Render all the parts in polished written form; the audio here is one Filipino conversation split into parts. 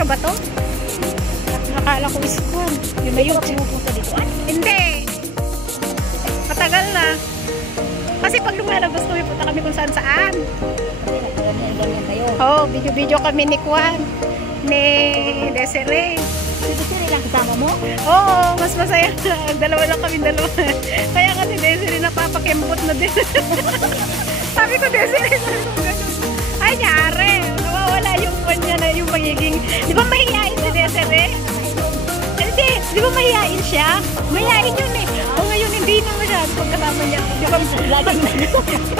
metro ba to? Nakala ko iskon. Yun na yun. Pumupunta dito. Hindi. Matagal na. Kasi pag lumalabas kami, punta kami kung saan saan. Ganyan kayo. Oh, video-video kami ni Kwan. Ni Desiree. Si Desiree lang kasama mo? Oo, mas masaya. Dalawa lang kami, dalawa. Kaya kasi Desiree napapakembot na din. Sabi ko, Desiree, ay, nyari. Nawawala yung Kwan niya na yung magiging... Di ba mahihain si Desiree? Hindi, di ba mahihain siya? Mahihain yun eh. O ngayon, hindi na masyado pag kasama niya. Di ba,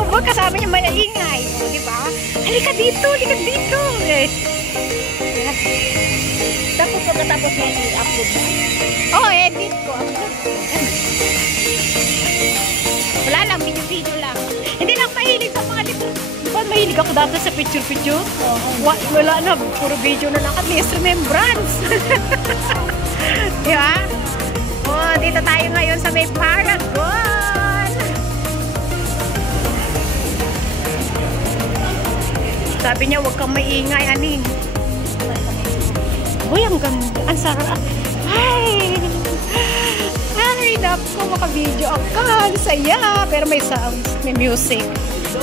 pag kasama niya maingay. O, di ba? Halika dito, halika dito. Eh. Tapos pagkatapos mo i-upload mo? Oo, edit ko. Wala lang, video-video lang. Hindi lang mahilig sa mga libro. Di ba mahilig ako dati sa picture-picture? Wala na, puro video na lang. At least remembrance. Di ba? Oh, dito tayo ngayon sa may Paragon. Sabi niya, huwag kang maingay, ani. Uy, ang ganda. Ang sarap. Ay! Ay, naku, maka-video ako. Ang saya. Pero may sounds, may music.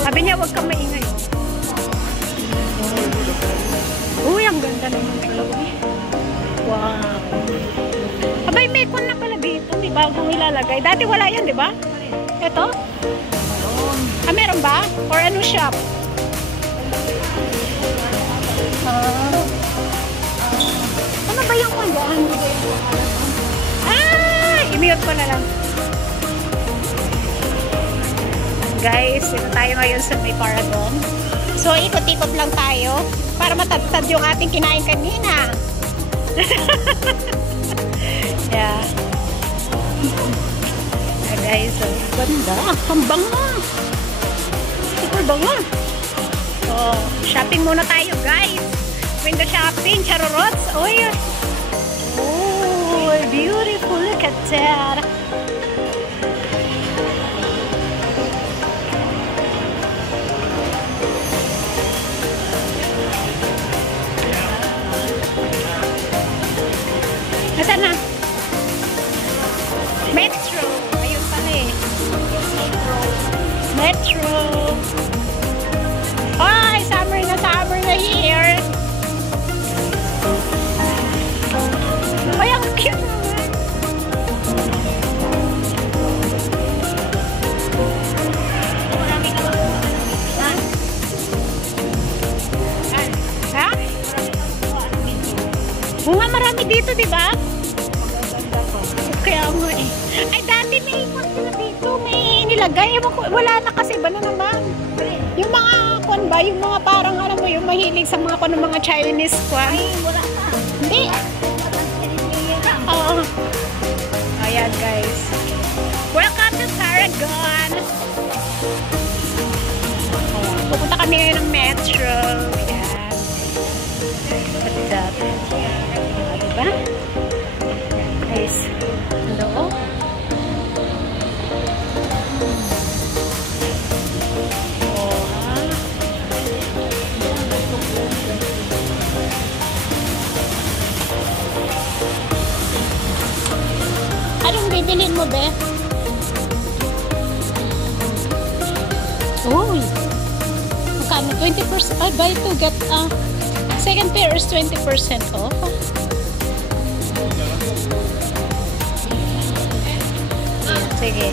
Sabi niya, huwag kang maingay. Uy, ang ganda naman ito. Wow. Abay, may kon na pala dito. May bagong ilalagay. Dati wala yan, di ba? Ito? Ah, meron ba? Or ano shop? Ano ba yung kon dyan? Ah! I-mute ko na lang. Guys, ito tayo ngayon sa may Paragon. So, ikot-ikot lang tayo para matatad yung ating kinain kanina. Yeah. Guys, ganda. Ang banga. Super banga. So, shopping muna tayo, guys. Window shopping, charorots. Uy. Oh, beautiful. Look at that. Nasaan na? Metro. Ayun pala eh. Metro. Ay, summer na here. Ay, ang cute naman. Ha? Bunga marami dito, di ba? Kaya nga eh. Ay, dati may ikot sila dito. May nilagay. Ewan ko, wala na kasi. Ba na naman? Yung mga kwan ba? Yung mga parang alam mo, yung mahilig sa mga kwan ng mga Chinese kwan. Ay, wala na. Hindi. Oo. Ayan, guys. Welcome to Paragon. Pupunta kami ngayon ng Metro. Ayan. What's that? Diba? Guys. Hello? Anong bibilin mo, be? Uy! Magkano? 20%? Ay, buy to get second pair is 20% off. Sige.